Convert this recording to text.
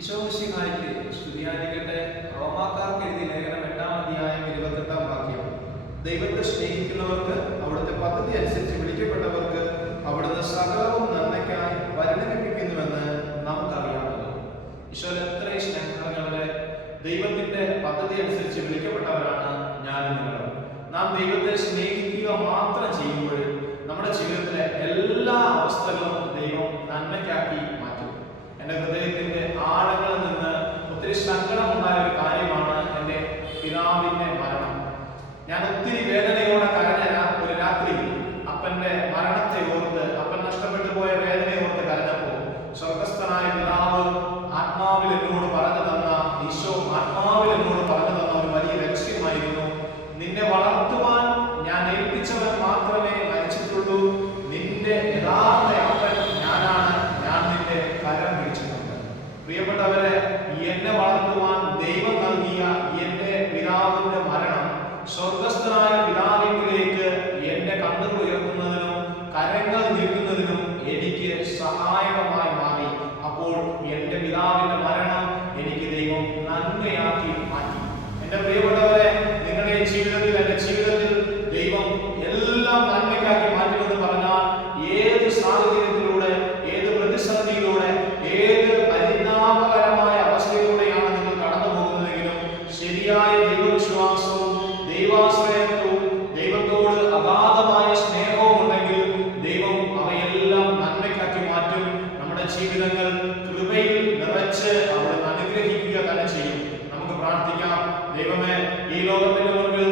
ഈശോമിശിഹായ്ക്ക് സ്തുതിയായിരിക്കട്ടെ. റോമാക്കാർക്ക് എഴുതിയ ലേഖനം 8-ാം അധ്യായം 28-ാം വാക്യം. ദൈവത്തെ സ്നേഹിക്കുന്നവർക്ക് അവിടുത്തെ പദ്ധതി അനുസരിച്ച് വിളിക്കപ്പെട്ടവർക്ക് അവിടുന്ന് സകലവും നന്മയ്ക്കായി പരിണമിപ്പിക്കുന്നുവെന്ന് നമുക്കറിയാമല്ലോ. ഈശോയിൽ എത്രയും സ്നേഹങ്ങളെ ദൈവത്തിന്റെ പദ്ധതി അനുസരിച്ച് വിളിക്കപ്പെട്ടവരാണ് ഞാനും നിങ്ങളും. നാം ദൈവത്തെ സ്നേഹിക്കുക മാത്രം ചെയ്യുമ്പോൾ നമ്മുടെ ജീവിതത്തിലെ എല്ലാ അവസ്ഥകളും ദൈവം നന്മയ്ക്കാക്കി മാറ്റും. എൻ്റെ ഹൃദയത്തിന്റെ ആഴങ്ങളിൽ നിന്ന് ഒത്തിരി സങ്കടമുണ്ടായ ഒരു കാര്യമാണ് എൻ്റെ പിതാവിന്റെ മരണം. ഞാൻ ഒത്തിരി വേദനയോടെ കരഞ്ഞ ഒരു രാത്രി അപ്പന്റെ മരണത്തെ ഓർത്ത്, അപ്പൻ നഷ്ടപ്പെട്ടു പോയ വേദനയെ ഓർത്ത് കരഞ്ഞപ്പോൾ സ്വർഗസ്ഥനായ പിതാവ് ആത്മാവിൽ എന്നോട് പറഞ്ഞു തന്ന, ഈശോ ആത്മാവിൽ എന്നോട് പറഞ്ഞു തന്ന ഒരു വലിയ ലക്ഷ്യമായിരുന്നു, നിന്നെ വളർത്തുവാൻ ഞാൻ ഏൽപ്പിച്ചവൻ മാത്രമേ മരിച്ചിട്ടുള്ളൂ, നിന്റെ യഥാർത്ഥ അപ്പൻ ഞാനാണ്, ഞാൻ നിന്റെ കരം പിടിച്ചിട്ടുണ്ട്. പ്രിയപ്പെട്ടവരെ, എന്നെ വളർത്തുവാൻ ദൈവം നൽകിയ എന്റെ പിതാവിന്റെ മരണം സ്വർഗസ്ഥനായ പിതാവിലേക്ക് എന്റെ കണ്ണുകൾ ഉയർത്തുന്നതിനും കരങ്ങൾ നീട്ടുന്നതിനും എനിക്ക് സഹായകമായി മാറി. അപ്പോൾ എന്റെ പിതാവിന്റെ മരണം എനിക്ക് ദൈവം നന്മയാക്കി മാറ്റി. എന്റെ പ്രിയപ്പെട്ടവരെ, നിങ്ങളുടെ ജീവിതത്തിൽ, എന്റെ ജീവിതത്തിൽ ദൈവം എല്ലാം നന്മയ്ക്കാക്കി മാറ്റുമെന്ന് പറഞ്ഞാൽ ഏത് സാഹചര്യത്തിലൂടെ, ഏത് പ്രതിസന്ധിയിലൂടെ, ഏത് പരിണാമകരമായ അവസ്ഥയിലൂടെയാണ് നിങ്ങൾ കടന്നു പോകുന്നതെങ്കിലും ശരിയായ ദൈവവിശ്വാസവും ദൈവാശ്രയത്വവും ദൈവത്തോട് അഗാധമായ സ്നേഹവും ഉണ്ടെങ്കിൽ ദൈവം അവയെല്ലാം നന്മയ്ക്കാക്കി മാറ്റും. നമ്മുടെ ജീവിതങ്ങൾ കൃപയിൽ നിറച്ച് അവിടുന്ന് അനുഗ്രഹിക്കുക തന്നെ ചെയ്യും. നമുക്ക് പ്രാർത്ഥിക്കാം. ദൈവമേ, ഈ ലോകത്തിന്റെ മുൻപിൽ